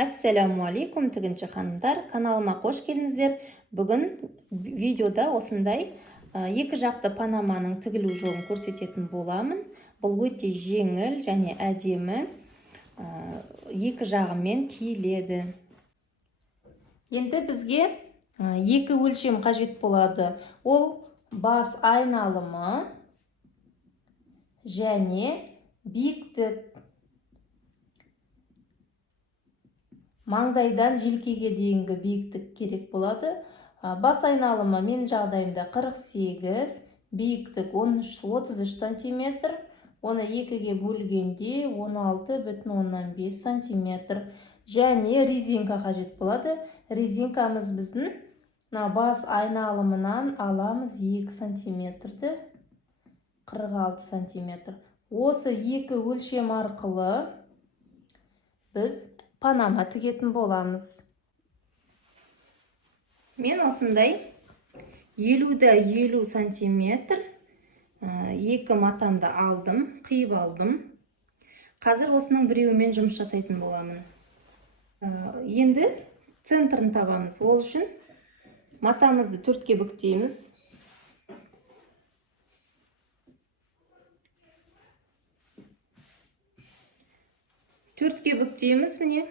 Assalamu alaikum тігінші ханымдар, каналыма қош келдіңіздер. Бүгін видеода осындай екі жақты панаманың тігілу жолын көрсететін боламын. Бұл өте жеңіл және әдемі, екі жағымен киіледі. Енді бізге екі өлшем қажет болады. Ол бас айналымы және биіктік. Маңдайдан желкеге дейінгі биіктік керек болады. Бас айналымы мен жағдайымда 48, биіктік 33 см, оны екіге бөлгенде 16,5 см. Және резинка қажет болады. Резинкамыз біздің бас айналымынан аламыз 2 см-ді 46 см. Осы екі өлшем арқылы біз панама тігетін боламыз. Мен осындай 50-50 см екі матамды алдым, қиып алдым. Қазір осының біреуімен жұмыс жасайтын боламын. Енді центрін табамыз. Ол үшін матамызды төртке бүктейміз. Төртке бүктейміз, міне.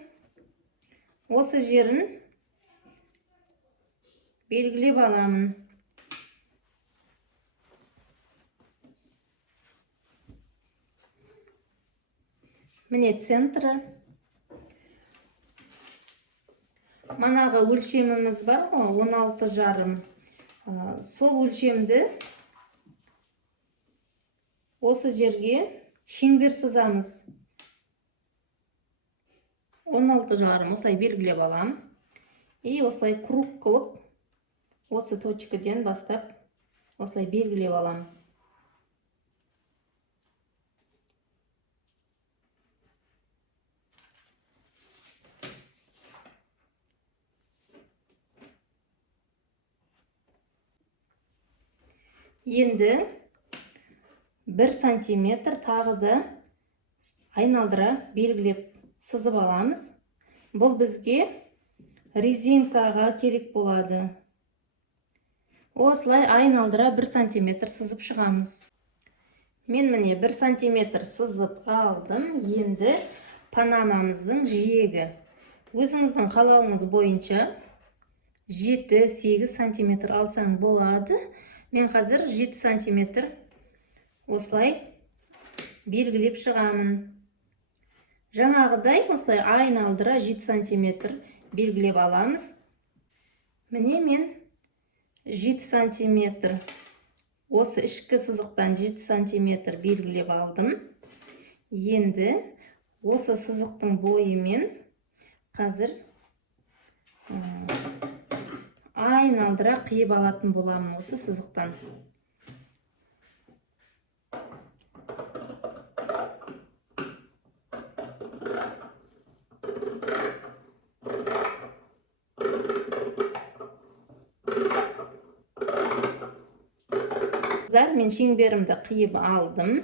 Осы жерін белгілеп аламын. Міне центрі. Манағы өлшеміміз бар ғой, 16,5. Сол өлшемді осы жерге шеңбер сызамыз. 16,5 осылай белгілеп алам. Осылай круг қылып, осы точкадан бастап осылай белгілеп алам. Енді 1 см тағы да айналдыра белгілеп сызып аламыз. Бұл бізге резинкаға керек болады. Осылай айналдыра 1 см сызып шығамыз. Мен міне 1 см сызып алдым. Енді панамамыздың жиегі. Өзіңіздің қалауыңыз бойынша 7-8 см алсаң болады. Мен қазір 7 см осылай белгілеп шығамын. Жаңағыдай осылай айналдыра 7 см белгілеп аламыз. Міне мен 7 см осы ішкі сызықтан 7 см белгілеп алдым. Енді осы сызықтың бойымен қазір айналдыра қиып алатын боламын осы сызықтан. Мен шеңберімді қиып алдым.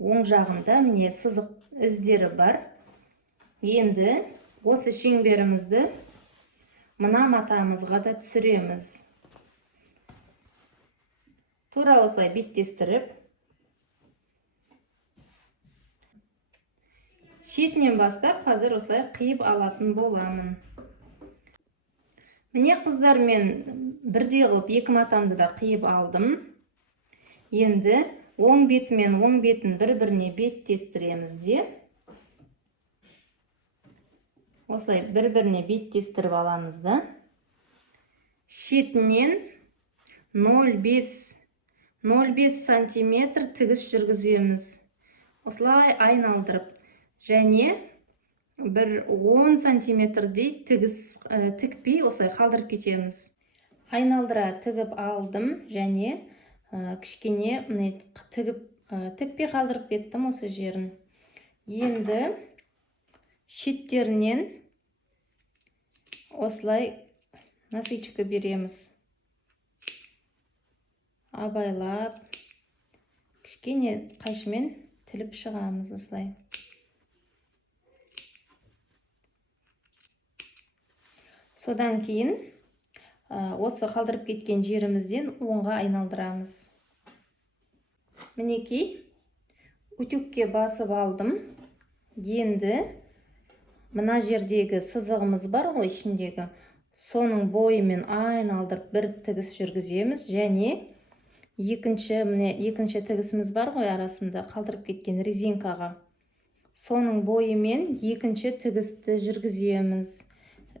Оң жағында міне сызық іздері бар. Енді осы шеңберімізді мына матамызға да түсіреміз. Тура осылай беттестіріп, шетінен бастап қазір осылай қиып алатын боламын. Міне қыздар, мен бірдей қылып екі матамды да қиып алдым. Енді оң беті мен оң бетін бір-біріне беттестіреміз де. Осылай бір-біріне беттестіріп аламыз да. Шетінен 0,5 см тігіс жүргіземіз. Осылай айналдырып. Және бір 10 см-дей тікпей осылай қалдырып кетеміз. Айналдыра тігіп алдым және кішкене тікпей қалдырып кеттім осы жерін. Енді шеттерінен осылай насычка береміз. Абайлап, кішкене қайшымен тіліп шығамыз осылай. Содан кейін осы қалдырып кеткен жерімізден оңға айналдырамыз. Мінекей, утюгке басып алдым. Енді мына жердегі сызығымыз бар ғой ішіндегі, соның бойымен айналдырып бір тігіс жүргіземіз, және екінші тігісіміз бар ғой арасында қалдырып кеткен резинкаға. Соның бойымен екінші тігісті жүргіземіз.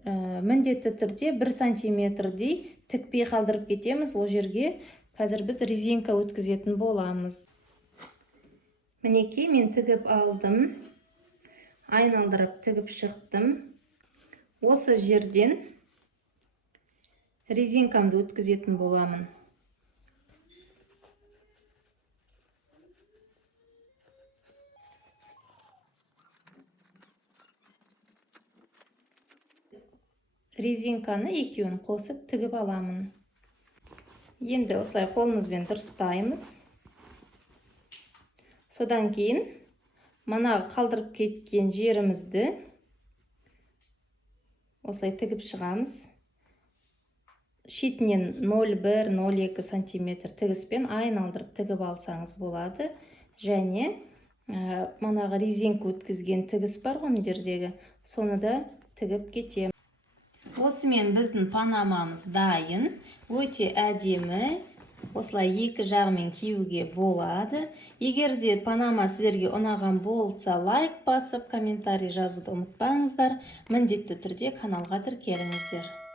Міндетті түрде 1 сантиметрдей тікпей қалдырып кетеміз. Ол жерге қазір біз резинка өткізетін боламыз. Мінекей, мен тігіп алдым. Айналдырып тігіп шықтым. Осы жерден резинкамды өткізетін боламын. Резинканы екеуін қосып тігіп аламын. Енді осылай қолымызбен дұрыстаймыз. Содан кейін мына қалдырып кеткен жерімізді осылай тігіп шығамыз. Шетінен 0,1-0,2 сантиметр тігіспен айналдырып тігіп алсаңыз болады. Және манағы резинка өткізген тігіс бар ғой мына жердегі, соны да тігіп кетем. Осымен біздің панамамыз дайын. Өте әдемі. Осылай екі жағымен киюге болады. Егер де панама сіздерге ұнаған болса, лайк басып, комментарий жазуды ұмытпаңыздар. Міндетті түрде каналға тіркеліңіздер.